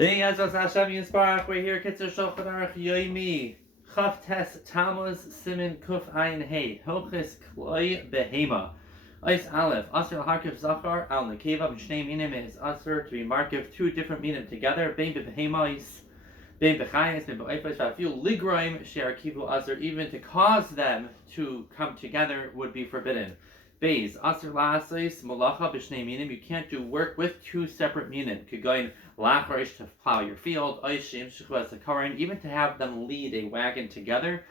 Hey, as was Hashem Yisbarach, we're here, Kitzur Shulchan Aruch Yomi, Chaf Tes Tamuz Siman Kuf Ayin Hey, Hilchis Kloi Behema. Ice Aleph, Asr Harkiv Zachar, Al Nekeva, B'shnei Minim is Asr to be markiv two different minim together, Bein Behemais, Bein Bechayis, Bein Be'efesh, Vafil Ligroim, Shear Kivu Asr, even to cause them to come together would be forbidden. Beis, Asr La'asais, Malacha B'shnei Minim, you can't do work with two separate minim, Kegoin Lacharish to plow your field, Oishim Shchu as a Korin, even to have them lead a wagon together.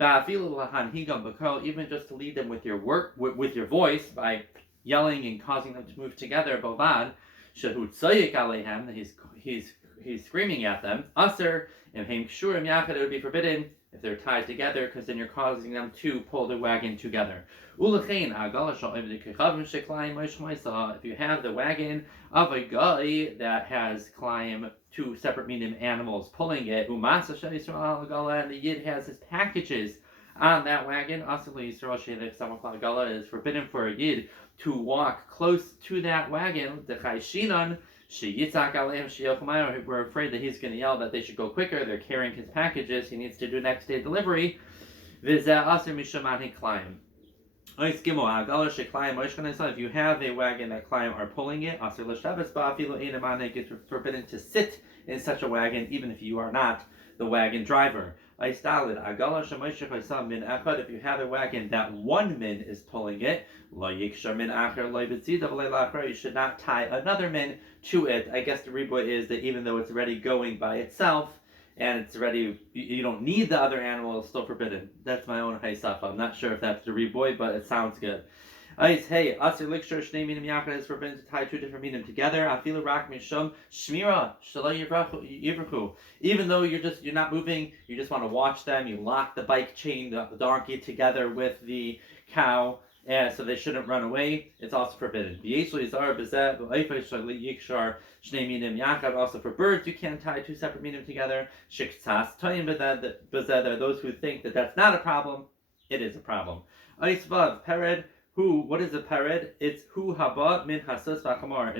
Even just to lead them with your work, with your voice, by yelling and causing them to move together. Bovad, Shehut Tzoyik Alehem, he's screaming at them. Aser, Imheim Kshurim Yachad, it would be forbidden if they're tied together, because then you're causing them to pull the wagon together. Ulechein, if you have the wagon of a guy that has climb two separate minim animals pulling it, and the yid has his packages on that wagon, is forbidden for a yid to walk close to that wagon. We're afraid that he's going to yell that they should go quicker. They're carrying his packages. He needs to do next day delivery. If you have a wagon that climb are pulling it, it's forbidden to sit in such a wagon, even if you are not the wagon driver. If you have a wagon that one min is pulling it, you should not tie another min to it. I guess the riboy is that even though it's already going by itself, and it's ready, you don't need the other animal, it's still forbidden. That's my own haysafa. I'm not sure if that's the reboy, but it sounds good. Hey, Asir Likshur Shnei Minim Yachad is forbidden to tie two different minim together. Afilu Rak Mishum Shmira Shalai Yivrachu. Even though you're not moving, you just want to watch them. You lock the bike chain, the donkey together with the cow, and so they shouldn't run away. It's also forbidden. Also for birds, you can't tie two separate minim together. There are those who think that that's not a problem. It is a problem. Pered. What is a pered? It's hu haba min hasus v'chamar,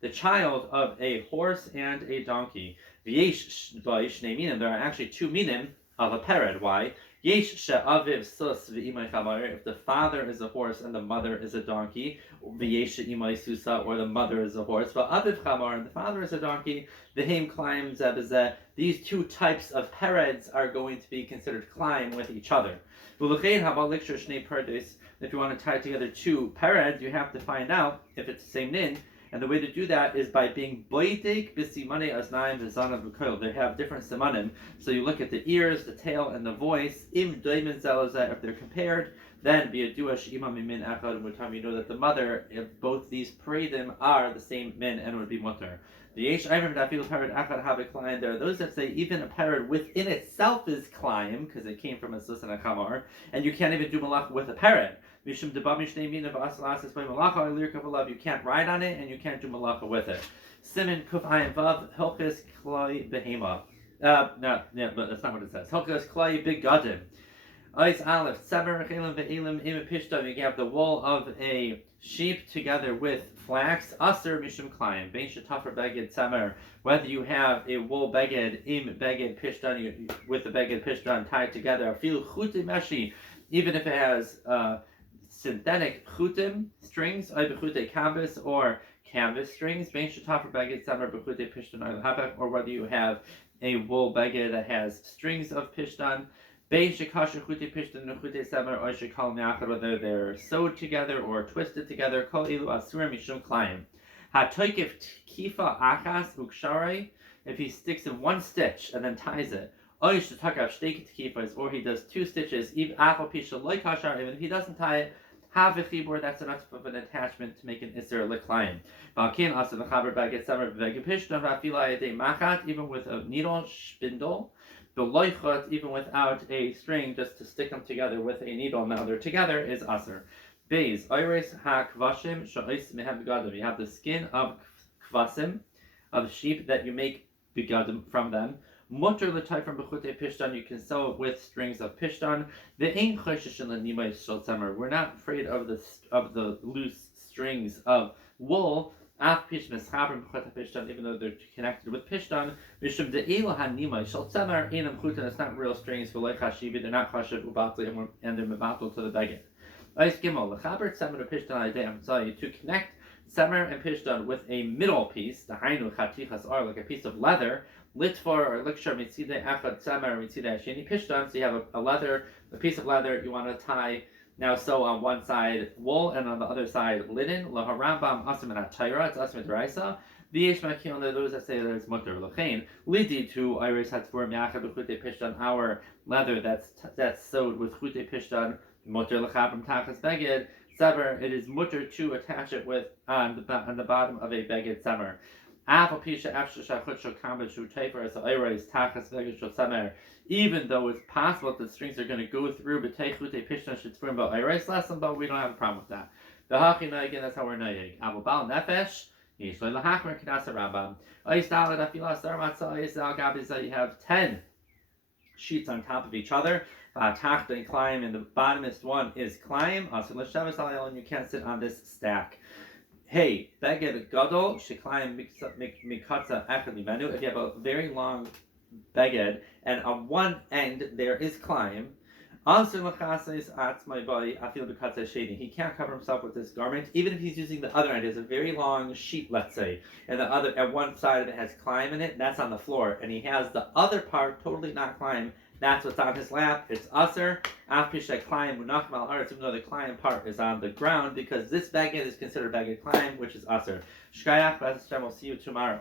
the child of a horse and a donkey. V'yesh shnei minim. There are actually two minim of a pered. Why? Yesh she'aviv sus v'imay chamar. If the father is a horse and the mother is a donkey, v'yesh she'imay susa, or the mother is a horse, v'aviv chamar, and the father is a donkey. V'heim climb zebezeh. These two types of pereds are going to be considered climb with each other. V'luchein haba liksher shnei perdes. If you want to tie together two pereds, you have to find out if it's the same nin. And the way to do that is by being boidik b'simane aznaim v'zanav v'koil. They have different simanim. So you look at the ears, the tail, and the voice. Im doimin zelazeh, if they're compared, then b'yadua she'ima mimin echad, and time you know that the mother, if both these peredim are the same min, and it would be mutter. There are those that say even a pered within itself is climb, because it came from a sus and a chamar, and you can't even do malach with a pered. You can't ride on it, and you can't do malacha with it. Siman kuf ayin vav hilchis klai behema. No, but that's not what it says. Hilchis klai begadim. Ice aleph sever chelim ve'elim im pishtam. You have the wool of a sheep together with flax. Aser mishum klayim bein shetafer beged semer. Whether you have a wool beged im beged pishtan with the beged pishtan tied together. Feel chutim meshi, even if it has synthetic chutim strings, chute canvas or canvas strings. Bein shetafer beged semer bechute pishtan or whether you have a wool beged that has strings of pishtan. Whether they're sewed together or twisted together. If he sticks in one stitch and then ties it, or he does two stitches, even if he doesn't tie it, have a chibur, that's enough of an attachment to make an iser l'klayim. Even with a needle spindle, even without a string, just to stick them together with a needle, now they're together, is aser. Beis, oiris ha-kvashim sha'is mehem begadim. You have the skin of kvasim, of sheep, that you make begadim from them. Mutter l'tai from bechute pishtan, you can sew it with strings of pishtan. Ve'ein choshishin l'nimay shel tzemer. We're not afraid of the loose strings of wool, Af pish meschabrim b'chut pishtan, even though they're connected with pishtan. Mishum de'ilu hanimai shel tzemer inam chutan. It's not real strings. V'loy chashivi. They're not chashiv ubatli and they're mevatel to the beged. Ois gimel lechaber tzemer pishtan alidei amzai, to connect tzemer and pishtan with a middle piece. The hainu chatichas are like a piece of leather. Litfor or likshar mitzidei echad tzemer mitzidei sheni pishtan. So you have a piece of leather. You want to tie. Now, so on one side wool and on the other side linen. Laharambam asim and atayra. It's asim deraisa. V'yesh makion, those that say that it's mutter l'chein. Lidi to iris hatzvorim yachad b'chutei pishtan. Our leather that's sewed with chutei pishtan. Mutter l'chabim tachas beged. Sever, it is mutter to attach it with on the bottom of a beged semer. Even though it's possible that the strings are going to go through, but we don't have a problem with that. The hachina again, that's how we're nayig. Abu bal nefesh, you have 10 sheets on top of each other. Tachta and climb, and the bottomest one is climb. And you can't sit on this stack. Hey, beged gadol sheklayim mikatza echad mimenu. If you have a very long beged and on one end there is climb, he can't cover himself with this garment, even if he's using the other end. It's a very long sheet, let's say, and the other at one side of it has climb in it. That's on the floor, and he has the other part totally not climb. That's what's on his lap. It's aser. Even though the climb part is on the ground, because this beged is considered beged climb, which is aser. Shkayach, we'll see you tomorrow.